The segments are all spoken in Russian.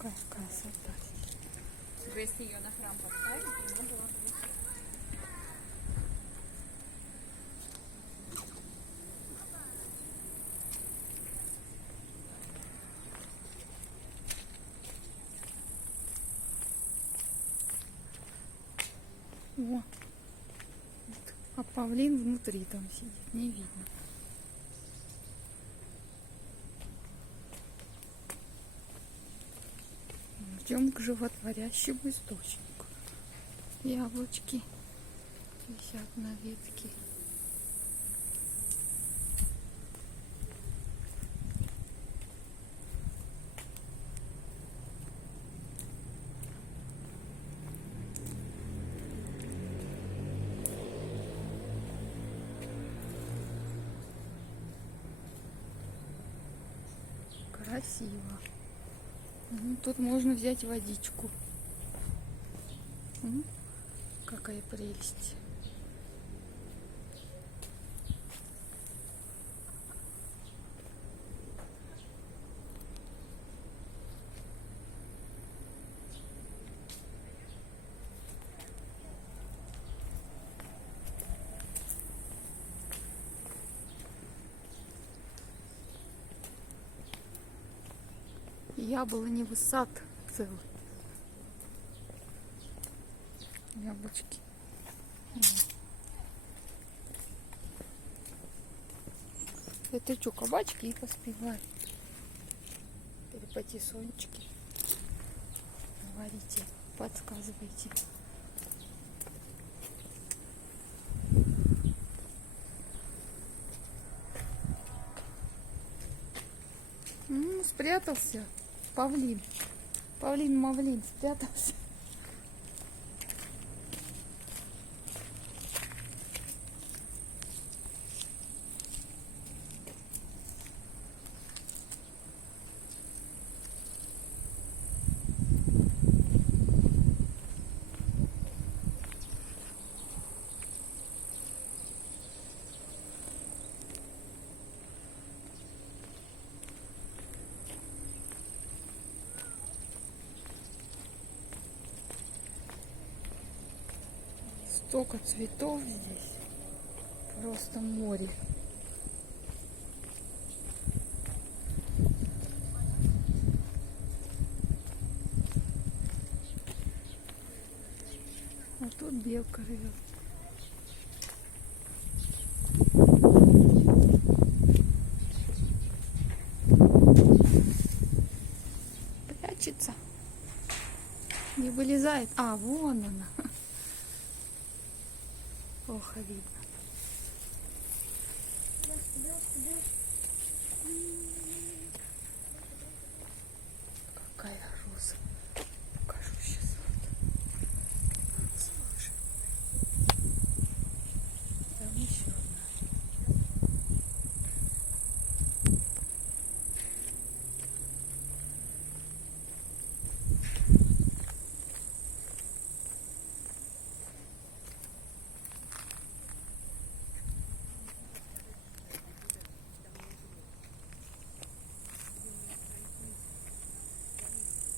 Какая красота. Если ее на храм поставить, она была бы. О, а павлин внутри там сидит, не видно. Идем к животворящему источнику. Яблочки висят на ветке. Красиво. Тут можно взять водичку. Какая прелесть. Яблоневый сад целый. Яблочки. Это что, кабачки и поспевают? Или патиссончики? Говорите, подсказывайте. Спрятался павлин. Павлин-мавлин спрятался. Столько цветов здесь. Просто море. А тут белка живет. Прячется. Не вылезает. А, вон она. Плохо видно. Какая роза. Покажу сейчас. Слушай. Там еще одна.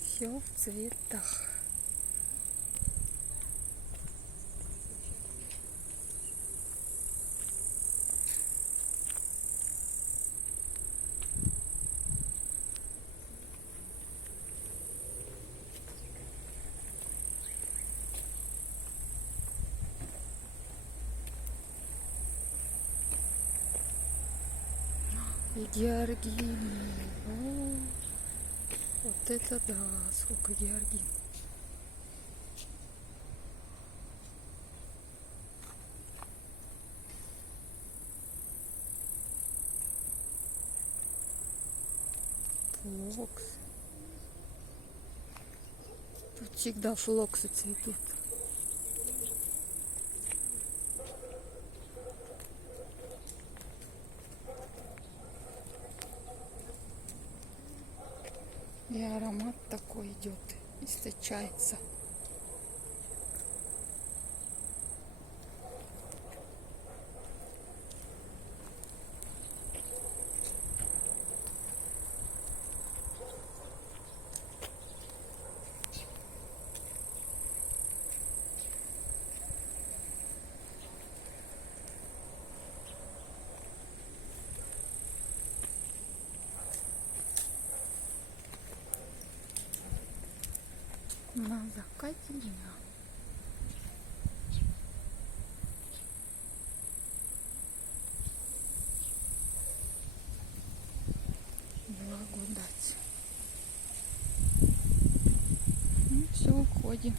Все в цветах. И георгины. О, вот это да, сколько георгин. Флокс. Тут всегда флоксы цветут. И аромат такой идет, источается. На закате дня. Благодать. Ну все, уходим.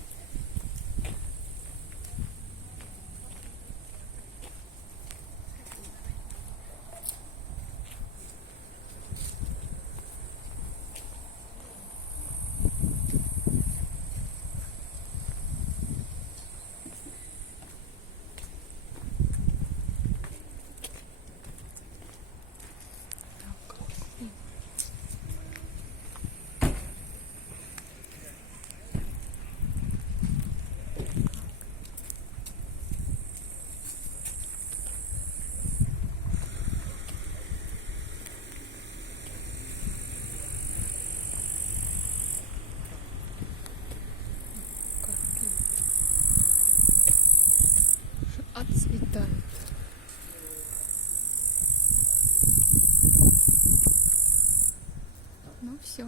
Отцветает. Ну все.